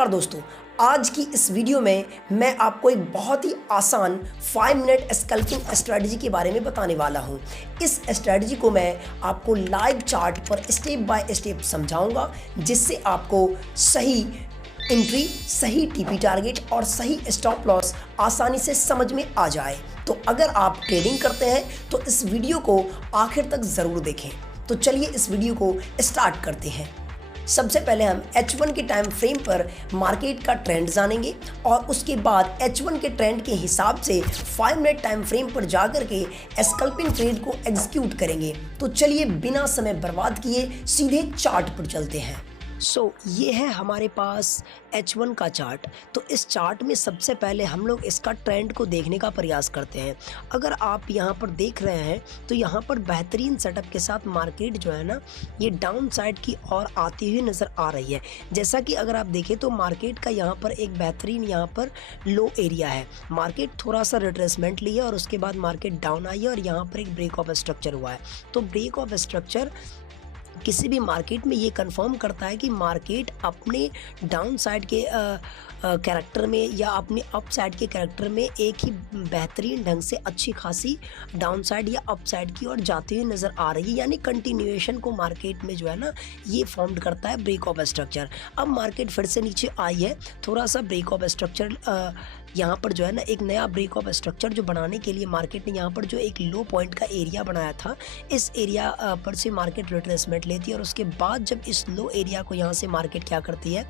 नमस्कार दोस्तों, आज की इस वीडियो में मैं आपको एक बहुत ही आसान 5 मिनट स्कैल्पिंग स्ट्रेटजी के बारे में बताने वाला हूं। इस स्ट्रेटजी को मैं आपको लाइव चार्ट पर स्टेप बाय स्टेप समझाऊंगा, जिससे आपको सही एंट्री, सही टीपी टारगेट और सही स्टॉप लॉस आसानी से समझ में आ जाए। तो अगर आप ट्रेडिंग करते हैं तो इस वीडियो को आखिर तक ज़रूर देखें। तो चलिए इस वीडियो को स्टार्ट करते हैं। सबसे पहले हम H1 के टाइम फ्रेम पर मार्केट का ट्रेंड जानेंगे और उसके बाद H1 के ट्रेंड के हिसाब से 5 मिनट टाइम फ्रेम पर जाकर के स्कैल्पिंग ट्रेड को एग्जीक्यूट करेंगे। तो चलिए बिना समय बर्बाद किए सीधे चार्ट पर चलते हैं। ये है हमारे पास H1 का चार्ट। तो इस चार्ट में सबसे पहले हम लोग इसका ट्रेंड को देखने का प्रयास करते हैं। अगर आप यहाँ पर देख रहे हैं तो यहाँ पर बेहतरीन सेटअप के साथ मार्केट जो है ना, ये डाउन साइड की ओर आती हुई नज़र आ रही है। जैसा कि अगर आप देखें तो मार्केट का यहाँ पर एक बेहतरीन यहाँ पर लो एरिया है। मार्केट थोड़ा सा रिट्रेसमेंट लिया और उसके बाद मार्केट डाउन आई है और यहाँ पर एक ब्रेक ऑफ स्ट्रक्चर हुआ है। तो ब्रेक ऑफ स्ट्रक्चर किसी भी मार्केट में ये कंफर्म करता है कि मार्केट अपने डाउन साइड के कैरेक्टर में या अपने अप साइड के कैरेक्टर में एक ही बेहतरीन ढंग से अच्छी खासी डाउन साइड या अप साइड की ओर जाती हुई नज़र आ रही है। यानी कंटिन्यूएशन को मार्केट में जो है ना, ये फॉर्म करता है ब्रेक ऑफ स्ट्रक्चर। अब मार्केट फिर से नीचे आई है, थोड़ा सा ब्रेक ऑफ स्ट्रक्चर यहाँ पर जो है ना, एक नया ब्रेक ऑफ स्ट्रक्चर जो बनाने के लिए मार्केट ने यहाँ पर जो एक लो पॉइंट का एरिया बनाया था, इस एरिया पर से मार्केट रिट्रेसमेंट लेती है और उसके बाद जब इस लो एरिया को यहाँ से मार्केट क्या करती है,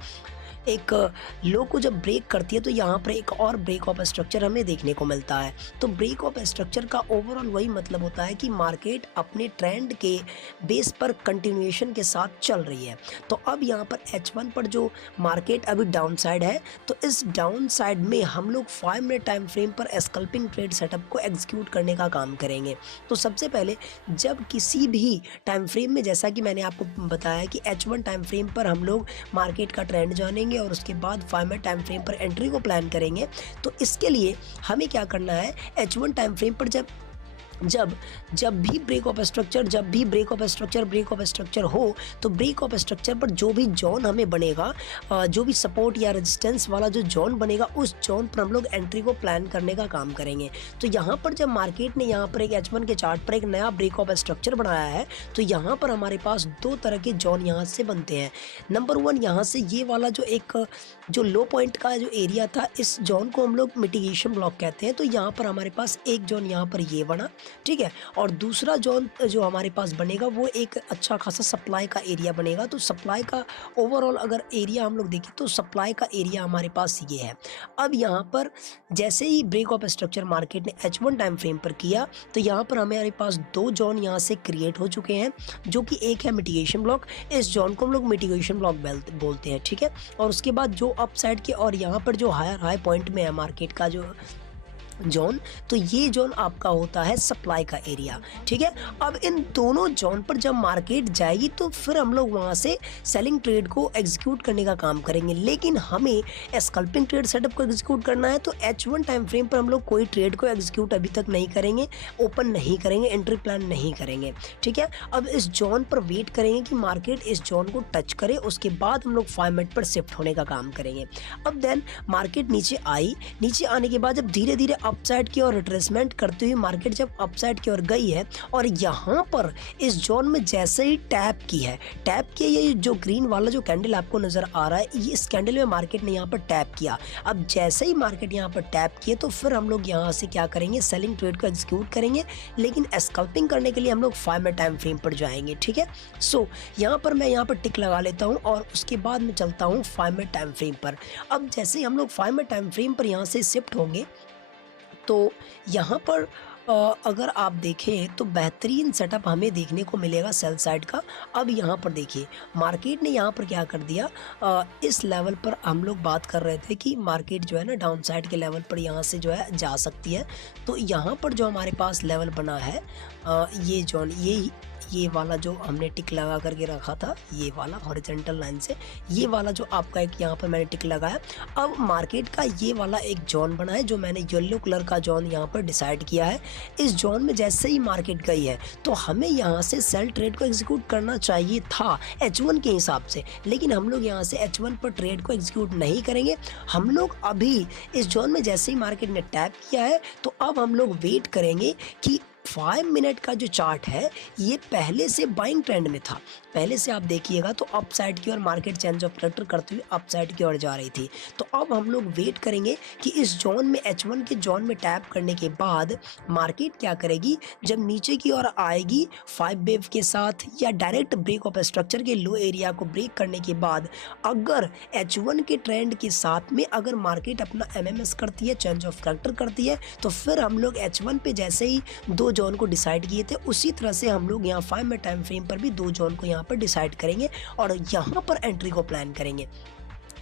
एक लो को जब ब्रेक करती है तो यहाँ पर एक और ब्रेक ऑफ स्ट्रक्चर हमें देखने को मिलता है। तो ब्रेक ऑफ स्ट्रक्चर का ओवरऑल वही मतलब होता है कि मार्केट अपने ट्रेंड के बेस पर कंटिन्यूएशन के साथ चल रही है। तो अब यहाँ पर H1 पर जो मार्केट अभी डाउन साइड है, तो इस डाउन साइड में हम लोग 5 मिनट टाइम फ्रेम पर स्कैल्पिंग ट्रेड सेटअप को एग्जीक्यूट करने का काम करेंगे। तो सबसे पहले जब किसी भी टाइम फ्रेम में, जैसा कि मैंने आपको बताया कि H1 टाइम फ्रेम पर हम लोग मार्केट का ट्रेंड जानेंगे और उसके बाद 5 मिनट टाइम फ्रेम पर एंट्री को प्लान करेंगे। तो इसके लिए हमें क्या करना है, H1 टाइम फ्रेम पर जब भी ब्रेक ऑफ स्ट्रक्चर हो, तो ब्रेक ऑफ स्ट्रक्चर पर जो भी जोन हमें बनेगा, जो भी सपोर्ट या रेजिस्टेंस वाला जो जोन बनेगा, उस जोन पर हम लोग एंट्री को प्लान करने का काम करेंगे। तो यहाँ पर जब मार्केट ने यहाँ पर एक H1 के चार्ट पर एक नया ब्रेक ऑफ स्ट्रक्चर बनाया है, तो यहाँ पर हमारे पास दो तरह के जोन यहाँ से बनते हैं। नंबर 1, यहाँ से ये वाला जो लो पॉइंट का जो एरिया था, इस जोन को हम लोग मिटिगेशन ब्लॉक कहते हैं। तो यहाँ पर हमारे पास एक जोन यहाँ पर ये बना, ठीक है, और दूसरा जोन जो हमारे पास बनेगा वो एक अच्छा खासा सप्लाई का एरिया बनेगा। तो सप्लाई का ओवरऑल अगर एरिया हम लोग देखें तो सप्लाई का एरिया हमारे पास ये है। अब यहाँ पर जैसे ही ब्रेक ऑफ स्ट्रक्चर मार्केट ने H1 टाइम फ्रेम पर किया, तो यहाँ पर हमारे पास दो जोन यहाँ से क्रिएट हो चुके हैं, जो कि एक है मिटिगेशन ब्लॉक। इस जोन को हम लोग मिटिगेशन ब्लॉक बोलते हैं, ठीक है। और उसके बाद जो अप साइड के और यहाँ पर जो हाई पॉइंट में है मार्केट का जो जोन, तो ये जोन आपका होता है सप्लाई का एरिया, ठीक है। अब इन दोनों जोन पर जब मार्केट जाएगी तो फिर हम लोग वहाँ से सेलिंग ट्रेड को एग्जीक्यूट करने का काम करेंगे। लेकिन हमें स्कैल्पिंग ट्रेड सेटअप को एग्जीक्यूट करना है, तो H1 टाइम फ्रेम पर हम लोग कोई ट्रेड को एग्जीक्यूट अभी तक नहीं करेंगे, ओपन नहीं करेंगे, एंट्री प्लान नहीं करेंगे, ठीक है। अब इस जोन पर वेट करेंगे कि मार्केट इस जोन को टच करे, उसके बाद हम लोग 5 मिनट पर शिफ्ट होने का काम करेंगे। अब देन मार्केट नीचे आई, नीचे आने के बाद जब धीरे धीरे अपसाइड की ओर रिट्रेसमेंट करते हुए मार्केट जब अपसाइड की ओर गई है और यहाँ पर इस जोन में जैसे ही टैप किया, ये जो ग्रीन वाला जो कैंडल आपको नज़र आ रहा है, ये इस कैंडल में मार्केट ने यहाँ पर टैप किया। अब जैसे ही मार्केट यहाँ पर टैप किया, तो फिर हम लोग यहाँ से क्या करेंगे, सेलिंग ट्रेड को एग्जीक्यूट करेंगे। लेकिन स्कैल्पिंग करने के लिए हम लोग 5 मिनट टाइम फ्रेम पर जाएंगे, ठीक है। यहाँ पर मैं यहाँ पर टिक लगा लेता हूँ और उसके बाद मैं चलता हूँ 5 मिनट टाइम फ्रेम पर। अब जैसे ही हम लोग 5 मिनट टाइम फ्रेम पर यहाँ से शिफ्ट होंगे, तो यहाँ पर अगर आप देखें तो बेहतरीन सेटअप हमें देखने को मिलेगा सेल साइड का। अब यहाँ पर देखिए मार्केट ने यहाँ पर क्या कर दिया, इस लेवल पर हम लोग बात कर रहे थे कि मार्केट जो है ना डाउन साइड के लेवल पर यहाँ से जो है जा सकती है। तो यहाँ पर जो हमारे पास लेवल बना है, ये जोन ये वाला जो हमने टिक लगा करके रखा था, ये वाला हॉरिजॉन्टल लाइन से, ये वाला जो आपका एक यहाँ पर मैंने टिक लगाया। अब मार्केट का ये वाला एक जोन बना है जो मैंने येलो कलर का जोन यहाँ पर डिसाइड किया है। इस जोन में जैसे ही मार्केट गई है तो हमें यहाँ से सेल ट्रेड को एग्जीक्यूट करना चाहिए था H1 के हिसाब से, लेकिन हम लोग यहाँ से H1 पर ट्रेड को एग्जीक्यूट नहीं करेंगे। हम लोग अभी इस जोन में जैसे ही मार्केट ने टैप किया है तो अब हम लोग वेट करेंगे कि 5 मिनट का जो चार्ट है ये पहले से बाइंग ट्रेंड में था। पहले से आप देखिएगा तो अप साइड की ओर मार्केट चेंज ऑफ कैरेक्टर करते हुए अप साइड की ओर जा रही थी। तो अब हम लोग वेट करेंगे कि इस जोन में H1 के जोन में टैप करने के बाद मार्केट क्या करेगी। जब नीचे की ओर आएगी 5 वेव के साथ या डायरेक्ट ब्रेक ऑफ स्ट्रक्चर के लो एरिया को ब्रेक करने के बाद अगर H1 के ट्रेंड के साथ में अगर मार्केट अपना MMS करती है, चेंज ऑफ कैरेक्टर करती है, तो फिर हम लोग H1 पे जैसे ही 2 जोन को डिसाइड किए थे उसी तरह से हम लोग यहाँ 5 मिनट टाइम फ्रेम पर भी 2 जोन को यहाँ पर डिसाइड करेंगे और यहाँ पर एंट्री को प्लान करेंगे।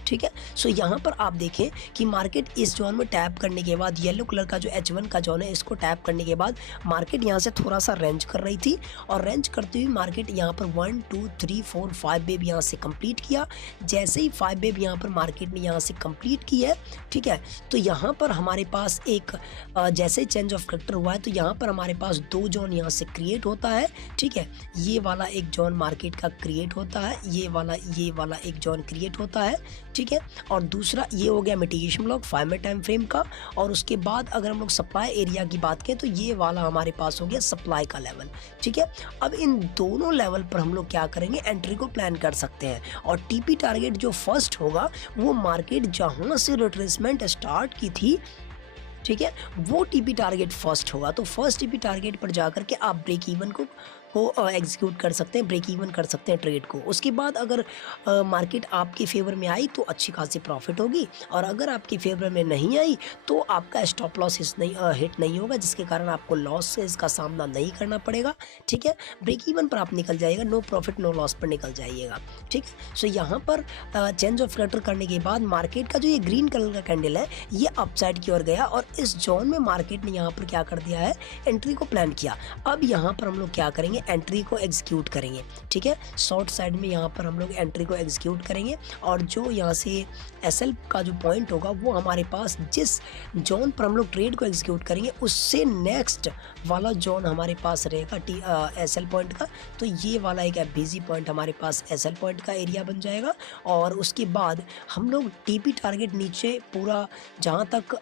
ठीक है, सो यहाँ पर आप देखें कि मार्केट इस जोन में टैप करने के बाद येलो कलर का जो H1 का जोन है इसको टैप करने के बाद मार्केट यहाँ से थोड़ा सा रेंज कर रही थी और रेंज करते हुए मार्केट यहाँ पर 1 2 3 4 5 वेव यहाँ से कंप्लीट किया। जैसे ही 5 वेव यहाँ पर मार्केट ने यहाँ से कंप्लीट की है, ठीक है, तो यहाँ पर हमारे पास एक जैसे ही चेंज ऑफ कैरेक्टर हुआ है तो यहाँ पर हमारे पास 2 जोन यहाँ से क्रिएट होता है। ठीक है, ये वाला एक जोन मार्केट का क्रिएट होता है, ये वाला एक जोन क्रिएट होता है। ठीक है, और दूसरा ये हो गया mitigation block 5 minute time frame का। और उसके बाद अगर हम लोग सप्लाई एरिया की बात करें तो ये वाला हमारे पास हो गया सप्लाई का लेवल। ठीक है, अब इन दोनों लेवल पर हम लोग क्या करेंगे, एंट्री को प्लान कर सकते हैं। और टीपी टारगेट जो फर्स्ट होगा वो मार्केट जहां से रिट्रेसमेंट स्टार्ट की थी, ठीक है, वो टीपी टारगेट फर्स्ट होगा। तो फर्स्ट टीपी टारगेट पर जाकर के आप ब्रेक इवन को एग्जीक्यूट कर सकते हैं, ब्रेक इवन कर सकते हैं ट्रेड को। उसके बाद अगर मार्केट आपके फेवर में आई तो अच्छी खासी प्रॉफिट होगी, और अगर आपके फेवर में नहीं आई तो आपका स्टॉप लॉस हिट नहीं होगा, जिसके कारण आपको लॉस से इसका सामना नहीं करना पड़ेगा। ठीक है, ब्रेक इवन पर आप निकल जाइएगा, नो प्रॉफिट नो लॉस पर निकल जाइएगा। ठीक है, सो यहाँ पर चेंज ऑफ कैरेक्टर करने के बाद मार्केट का जो ये ग्रीन कलर का कैंडल है ये अपसाइड की ओर गया और इस जोन में मार्केट ने यहाँ पर क्या कर दिया है, एंट्री को प्लान किया। अब यहाँ पर हम लोग क्या करेंगे, एंट्री को एग्जीक्यूट करेंगे। ठीक है, शॉर्ट साइड में यहाँ पर हम लोग एंट्री को एग्जीक्यूट करेंगे और जो यहाँ से एसएल का जो पॉइंट होगा वो हमारे पास जिस जोन पर हम लोग ट्रेड को एग्जीक्यूट करेंगे उससे नेक्स्ट वाला जोन हमारे पास रहेगा एसएल पॉइंट का। तो ये वाला एक एफबीजी पॉइंट हमारे पास एसएल पॉइंट का एरिया बन जाएगा। और उसके बाद हम लोग टीपी टारगेट नीचे पूरा जहाँ तक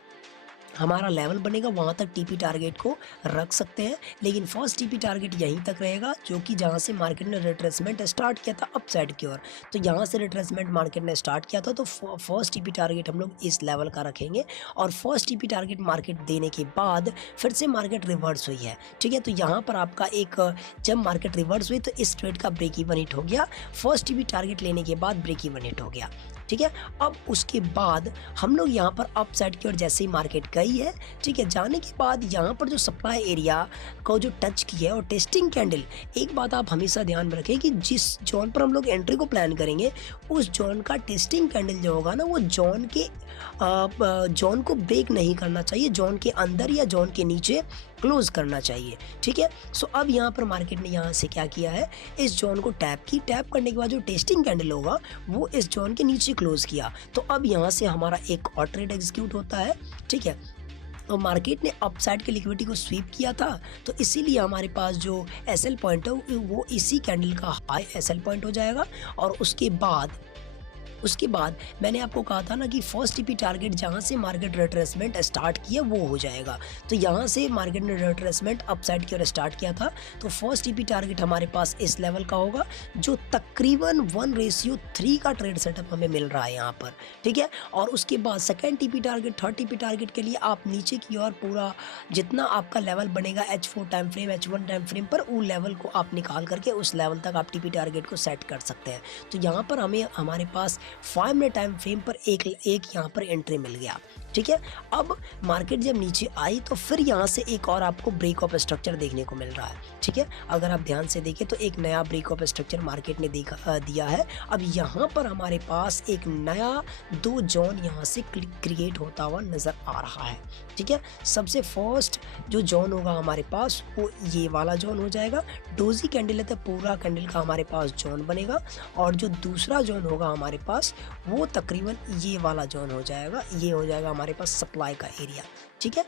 हमारा लेवल बनेगा वहाँ तक टीपी टारगेट को रख सकते हैं, लेकिन फर्स्ट टीपी टारगेट यहीं तक रहेगा जो कि जहाँ से मार्केट ने रिट्रेसमेंट स्टार्ट किया था अपसाइड की ओर। तो यहाँ से रिट्रेसमेंट मार्केट ने स्टार्ट किया था तो फर्स्ट टीपी टारगेट हम लोग इस लेवल का रखेंगे और फर्स्ट टीपी टारगेट मार्केट देने के बाद फिर से मार्केट रिवर्स हुई है। ठीक है, तो यहाँ पर आपका एक जब मार्केट रिवर्स हुई तो इस ट्रेड का ब्रेक इवन हिट हो गया, फर्स्ट टीपी टारगेट लेने के बाद ब्रेक इवन हिट हो गया। ठीक है, अब उसके बाद हम लोग यहाँ पर अप साइड की ओर जैसे ही मार्केट गई है, ठीक है, जाने के बाद यहाँ पर जो सप्लाई एरिया को जो टच किया है और टेस्टिंग कैंडल, एक बात आप हमेशा ध्यान में रखें कि जिस जोन पर हम लोग एंट्री को प्लान करेंगे उस जोन का टेस्टिंग कैंडल जो होगा ना वो जोन को ब्रेक नहीं करना चाहिए, जोन के अंदर या जोन के नीचे क्लोज करना चाहिए। ठीक है, सो अब यहाँ पर मार्केट ने यहाँ से क्या किया है, इस जोन को टैप करने के बाद जो टेस्टिंग कैंडल होगा वो इस जोन के नीचे क्लोज किया। तो अब यहाँ से हमारा एक और ट्रेड एग्जीक्यूट होता है। ठीक है, तो मार्केट ने अपसाइड के लिक्विडिटी को स्वीप किया था तो इसीलिए हमारे पास जो एसएल पॉइंट है वो इसी कैंडल का हाई एसएल पॉइंट हो जाएगा। और उसके बाद मैंने आपको कहा था ना कि फर्स्ट टीपी टारगेट जहां से मार्केट रिट्रेसमेंट स्टार्ट किया वो हो जाएगा। तो यहां से मार्केट ने रिट्रेसमेंट अपसाइड की ओर स्टार्ट किया था तो फर्स्ट टीपी टारगेट हमारे पास इस लेवल का होगा जो तकरीबन 1:3 का ट्रेड सेटअप हमें मिल रहा है यहाँ पर। ठीक है, और उसके बाद second TP target, third TP target के लिए आप नीचे की ओर पूरा जितना आपका लेवल बनेगा H4 time frame, H1 time frame पर वो लेवल को आप निकाल करके उस लेवल तक आप टीपी टारगेट को सेट कर सकते हैं। तो यहाँ पर हमारे पास 5 मिनट टाइम फ्रेम पर एक यहाँ पर एंट्री मिल गया। ठीक है। अब मार्केट जब नीचे आई तो फिर यहाँ से एक और आपको ब्रेक ऑफ स्ट्रक्चर देखने को मिल रहा है, ठीक है। अगर आप ध्यान से देखें तो एक नया ब्रेक ऑफ स्ट्रक्चर मार्केट ने दिया है। अब यहाँ पर हमारे पास एक नया 2 जोन यहाँ से क्रिएट होता हुआ नज़र आ रहा है, ठीक है। सबसे फर्स्ट जो जोन होगा हमारे पास वो ये वाला जोन हो जाएगा। डोजी कैंडल है तो पूरा कैंडल का हमारे पास जोन बनेगा, और जो दूसरा जोन होगा हमारे पास वो तकरीबन ये वाला जोन हो जाएगा। ये हो जाएगा हमारे पास सप्लाई का एरिया, ठीक है।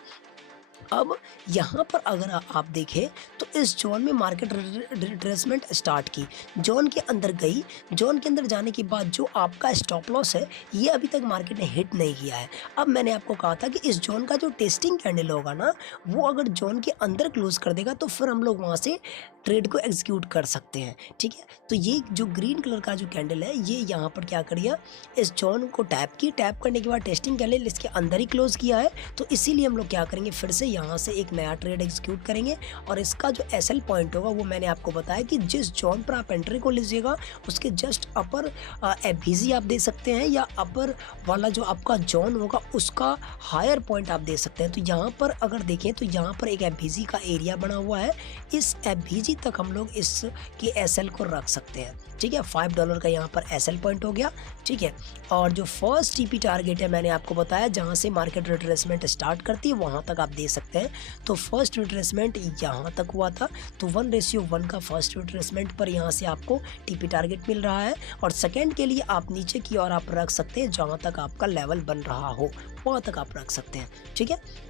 अब यहाँ पर अगर आप देखें तो इस जोन में मार्केट रिट्रेसमेंट स्टार्ट की, जोन के अंदर गई। जोन के अंदर जाने के बाद जो आपका स्टॉप लॉस है ये अभी तक मार्केट ने हिट नहीं किया है। अब मैंने आपको कहा था कि इस जोन का जो टेस्टिंग कैंडल होगा ना, वो अगर जोन के अंदर क्लोज कर देगा तो फिर हम लोग वहाँ से ट्रेड को एग्जीक्यूट कर सकते हैं, ठीक है। तो ये जो ग्रीन कलर का जो कैंडल है ये यहाँ पर क्या करिए, इस जोन को टैप करने के बाद टेस्टिंग कैंडल इसके अंदर ही क्लोज किया है। तो इसीलिए हम लोग क्या करेंगे, फिर से यहाँ से एक नया ट्रेड एग्जीक्यूट करेंगे। और इसका जो एसएल पॉइंट होगा वो मैंने आपको बताया कि जिस जोन पर आप एंट्री को लीजिएगा उसके जस्ट अपर एफबीजी आप दे सकते हैं, या अपर वाला जो आपका जोन होगा उसका हायर पॉइंट आप दे सकते हैं। तो यहाँ पर अगर देखें तो यहाँ पर एक एफबीजी का एरिया बना हुआ है, इस एफबीजी तक हम लोग इसके एसएल को रख सकते हैं, ठीक है। $5 का यहाँ पर एसएल पॉइंट हो गया, ठीक है। और जो फर्स्ट टीपी टारगेट है मैंने आपको बताया जहाँ से मार्केट रिट्रेसमेंट स्टार्ट करती है वहाँ तक आप दे सकते हैं। तो फर्स्ट रिट्रेसमेंट यहाँ तक हुआ था, तो 1:1 का फर्स्ट रिट्रेसमेंट पर यहाँ से आपको टीपी टारगेट मिल रहा है। और सेकेंड के लिए आप नीचे की ओर आप रख सकते हैं, जहाँ तक आपका लेवल बन रहा हो वहाँ तक आप रख सकते हैं, ठीक है।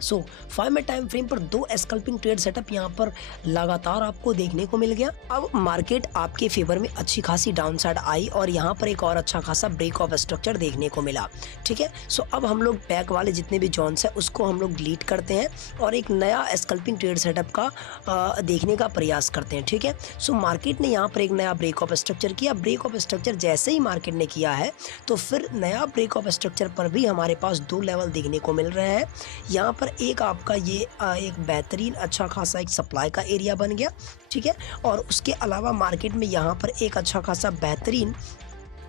सो 5 मिनट टाइम फ्रेम पर 2 स्कैल्पिंग ट्रेड सेटअप यहाँ पर लगातार आपको देखने को मिल गया। अब मार्केट आपके फेवर में अच्छी खासी डाउन साइड आई और यहाँ पर एक और अच्छा खासा ब्रेक ऑफ स्ट्रक्चर देखने को मिला, ठीक है। सो अब हम लोग बैक वाले जितने भी जोन्स है उसको हम लोग डिलीट करते हैं और एक नया स्कैल्पिंग ट्रेड सेटअप का देखने का प्रयास करते हैं, ठीक है। सो मार्केट ने यहाँ पर एक नया ब्रेक ऑफ स्ट्रक्चर किया। ब्रेक ऑफ स्ट्रक्चर जैसे ही मार्केट ने किया है तो फिर नया ब्रेक ऑफ स्ट्रक्चर पर भी हमारे पास 2 लेवल देखने को मिल रहे हैं। यहाँ पर एक आपका ये एक बेहतरीन अच्छा खासा एक सप्लाई का एरिया बन गया, ठीक है। और उसके अलावा मार्केट में यहाँ पर एक अच्छा खासा बेहतरीन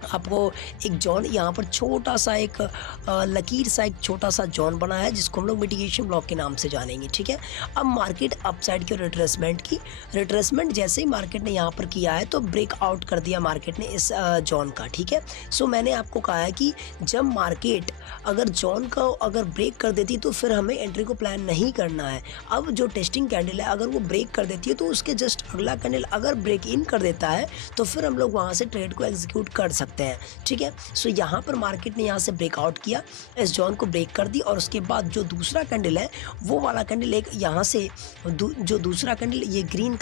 आपको एक जोन यहाँ पर छोटा सा एक लकीर सा एक छोटा सा जोन बना है जिसको हम लोग मिटिगेशन ब्लॉक के नाम से जानेंगे, ठीक है। अब मार्केट अपसाइड की रिट्रेसमेंट जैसे ही मार्केट ने यहाँ पर किया है तो ब्रेकआउट कर दिया मार्केट ने इस जोन का, ठीक है। सो मैंने आपको कहा है कि जब मार्केट अगर जोन का अगर ब्रेक कर देती तो फिर हमें एंट्री को प्लान नहीं करना है। अब जो टेस्टिंग कैंडल है अगर वो ब्रेक कर देती है तो उसके जस्ट अगला कैंडल अगर ब्रेक इन कर देता है तो फिर हम लोग वहाँ से ट्रेड को एग्जीक्यूट कर सकते हैं, ठीक है। सो यहाँ पर मार्केट ने यहाँ से ब्रेकआउट किया, इस जोन को ब्रेक कर दी और उसके बाद जो दूसरा कैंडल है वो वाला कैंडल एक यहाँ से जो दूसरा कैंडल ये ग्रीन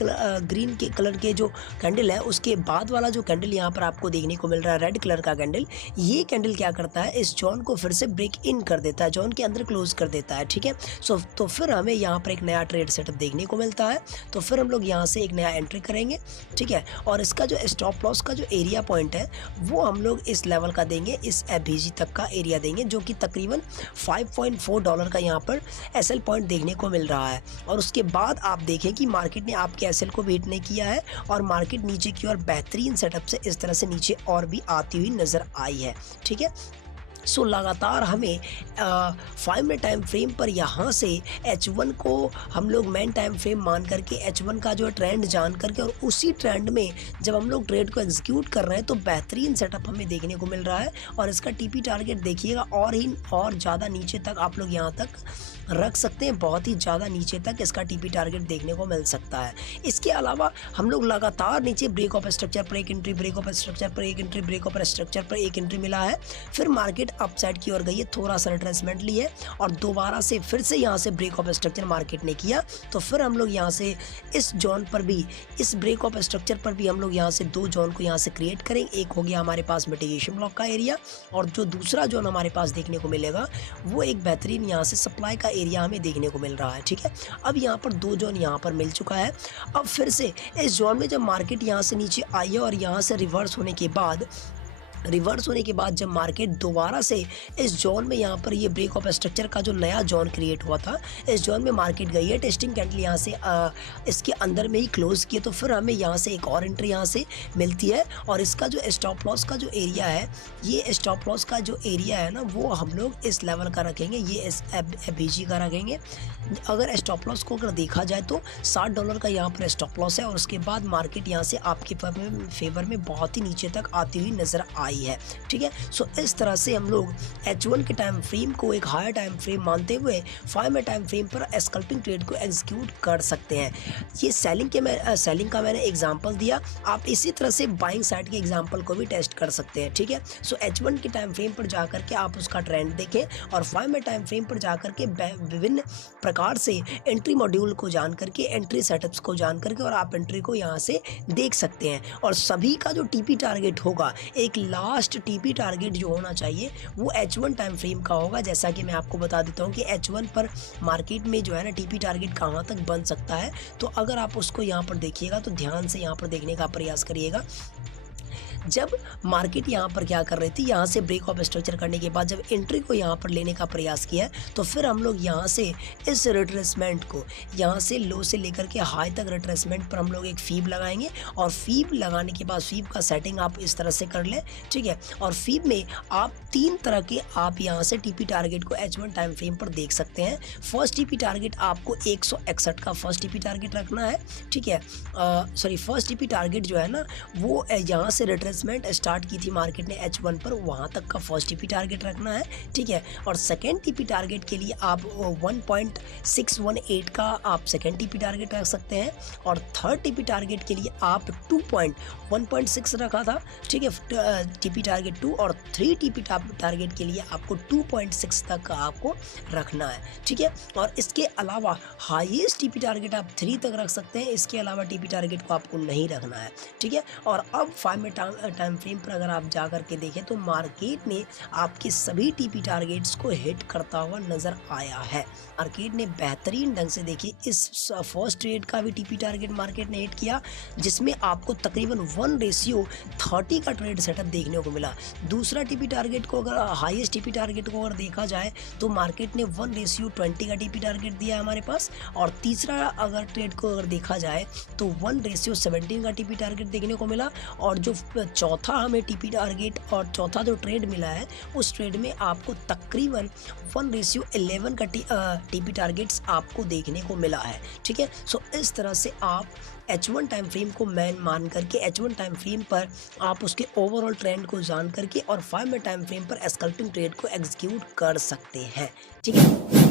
के कलर के जो कैंडल है उसके बाद वाला जो कैंडल यहाँ पर आपको देखने को मिल रहा है रेड कलर का कैंडल, ये कैंडल क्या करता है इस जोन को फिर से ब्रेक इन कर देता है, जोन के अंदर क्लोज कर देता है, ठीक है। सो तो फिर हमें यहाँ पर एक नया ट्रेड सेटअप देखने को मिलता है। तो फिर हम लोग यहाँ से एक नया एंट्री करेंगे, ठीक है। और इसका जो स्टॉप लॉस का जो एरिया पॉइंट है वो हम लोग इस लेवल का देंगे, इस एफबीजी तक का एरिया देंगे जो कि तकरीबन $5.4 का यहाँ पर एसएल पॉइंट देखने को मिल रहा है। और उसके बाद आप देखें कि मार्केट ने आपके एसएल को भी हिट नहीं किया है और मार्केट नीचे की ओर बेहतरीन सेटअप से इस तरह से नीचे और भी आती हुई नज़र आई है, ठीक है। सो लगातार हमें 5 मिनट टाइम फ्रेम पर यहाँ से H1 को हम लोग मेन टाइम फ्रेम मान करके H1 का जो ट्रेंड जान करके और उसी ट्रेंड में जब हम लोग ट्रेड को एग्जीक्यूट कर रहे हैं तो बेहतरीन सेटअप हमें देखने को मिल रहा है। और इसका टीपी टारगेट देखिएगा और ज़्यादा नीचे तक आप लोग यहाँ तक रख सकते हैं, बहुत ही ज़्यादा नीचे तक इसका टीपी टारगेट देखने को मिल सकता है। इसके अलावा हम लोग लगातार नीचे ब्रेक ऑफ स्ट्रक्चर पर एक एंट्री, ब्रेक ऑफ स्ट्रक्चर पर एक एंट्री, ब्रेक ऑफ स्ट्रक्चर पर एक एंट्री मिला है। फिर मार्केट अपसाइड की ओर गई है, थोड़ा सा रिट्रेसमेंट ली है और दोबारा से फिर से यहाँ से ब्रेक ऑफ स्ट्रक्चर मार्केट ने किया। तो फिर हम लोग यहाँ से इस जोन पर भी, इस ब्रेक ऑफ स्ट्रक्चर पर भी हम लोग यहाँ से 2 जोन को यहाँ से क्रिएट करेंगे। एक हो गया हमारे पास मिटिगेशन ब्लॉक का एरिया और जो दूसरा जोन हमारे पास देखने को मिलेगा वो एक बेहतरीन यहाँ से सप्लाई का एरिया हमें देखने को मिल रहा है, ठीक है। अब यहाँ पर 2 जोन यहाँ पर मिल चुका है। अब फिर से इस जोन में जब मार्केट यहाँ से नीचे आई है और यहाँ से रिवर्स होने के बाद रिवर्स होने के बाद जब मार्केट दोबारा से इस जोन में यहाँ पर ये ब्रेक ऑफ स्ट्रक्चर का जो नया जोन क्रिएट हुआ था, इस जोन में मार्केट गई है, टेस्टिंग कैंडल यहाँ से इसके अंदर में ही क्लोज किए, तो फिर हमें यहाँ से एक और एंट्री यहाँ से मिलती है। और इसका जो स्टॉप लॉस का जो एरिया है, ये स्टॉप लॉस का जो एरिया है ना, वो हम लोग इस लेवल का रखेंगे, ये इस FBG का रखेंगे। अगर स्टॉप लॉस को अगर देखा जाए तो $60 का यहाँ पर स्टॉप लॉस है, और उसके बाद मार्केट यहाँ से आपके फेवर में बहुत ही नीचे तक आती हुई नज़र आई है। ठीक है, सो इस तरह से हम लोग H1 के टाइम फ्रेम को एक हायर टाइम फ्रेम मानते हुए 5 मिनट टाइम फ्रेम पर स्कल्पिंग ट्रेड को एग्जीक्यूट कर सकते हैं। ये सेलिंग का मैंने एग्जांपल दिया, आप इसी तरह से बाइंग साइड के एग्जांपल को भी टेस्ट कर सकते हैं। ठीक है, सो H1 के टाइम फ्रेम पर जाकर के आप उसका ट्रेंड देखें, और 5 मिनट टाइम फ्रेम पर जाकर के विभिन्न प्रकार से एंट्री मॉड्यूल को जान करके, एंट्री सेटअप्स को जान करके, और आप एंट्री को यहाँ से देख सकते हैं। और सभी का जो टीपी टारगेट होगा, एक लास्ट टीपी टारगेट जो होना चाहिए वो H1 टाइम फ्रेम का होगा। जैसा कि मैं आपको बता देता हूँ कि H1 पर मार्केट में जो है ना टीपी टारगेट कहाँ तक बन सकता है, तो अगर आप उसको यहाँ पर देखिएगा तो ध्यान से यहाँ पर देखने का प्रयास करिएगा। जब मार्केट यहाँ पर क्या कर रही थी, यहाँ से ब्रेक ऑफ स्ट्रक्चर करने के बाद जब एंट्री को यहाँ पर लेने का प्रयास किया, तो फिर हम लोग यहाँ से इस रिट्रेसमेंट को, यहाँ से लो से लेकर के हाई तक रिट्रेसमेंट पर हम लोग एक फीब लगाएंगे, और फीब लगाने के बाद फीब का सेटिंग आप इस तरह से कर लें। ठीक है, और फीब में आप 3 तरह के आप यहाँ से टीपी टारगेट को H1 टाइम फ्रेम पर देख सकते हैं। फर्स्ट टीपी टारगेट आपको 161 का फर्स्ट टीपी टारगेट रखना है। ठीक है, फर्स्ट टीपी टारगेट जो है ना, वो यहाँ से रिट्रेसमेंट स्टार्ट की थी मार्केट ने H1 पर, वहाँ तक का फर्स्ट टीपी टारगेट रखना है। ठीक है, और सेकेंड टीपी टारगेट के लिए आप 1.618 का आप सेकेंड टीपी टारगेट रख सकते हैं, और थर्ड टीपी टारगेट के लिए आप 1.6 रखा था। ठीक है, टीपी टारगेट 2, और 3 टीपी टारगेट के लिए आपको 2.6 तक का आपको रखना है। ठीक है, और इसके अलावा हाईएस्ट टीपी टारगेट आप 3 तक रख सकते हैं, इसके अलावा टीपी टारगेट को आपको नहीं रखना है। ठीक है, और अब 5 मिनट टाइम फ्रेम पर अगर आप जा करके देखें तो मार्केट ने आपके सभी टीपी टारगेट्स को हिट करता हुआ नज़र आया है। मार्केट ने बेहतरीन ढंग से, देखिए, इस फर्स्ट ट्रेड का भी टीपी टारगेट मार्केट ने हिट किया, जिसमें आपको तकरीबन 1:30 का ट्रेड सेटअप देखने को मिला। दूसरा टीपी टारगेट को अगर हाईएस्ट टीपी टारगेट को अगर देखा जाए तो मार्केट ने 1:20 का टीपी टारगेट दिया है हमारे पास, और तीसरा अगर ट्रेड को अगर देखा जाए तो 1:17 का टीपी टारगेट देखने को मिला, और जो चौथा हमें टीपी टारगेट और चौथा जो ट्रेड मिला है, उस ट्रेड में आपको तकरीबन 1:11 का टीपी टारगेट्स आपको देखने को मिला है। ठीक है, सो इस तरह से आप H1 टाइम फ्रेम को मैन मान करके, H1 टाइम फ्रेम पर आप उसके ओवरऑल ट्रेंड को जान करके, और 5 मिनट टाइम फ्रेम पर स्कल्पिंग ट्रेड को एग्जीक्यूट कर सकते हैं। ठीक है।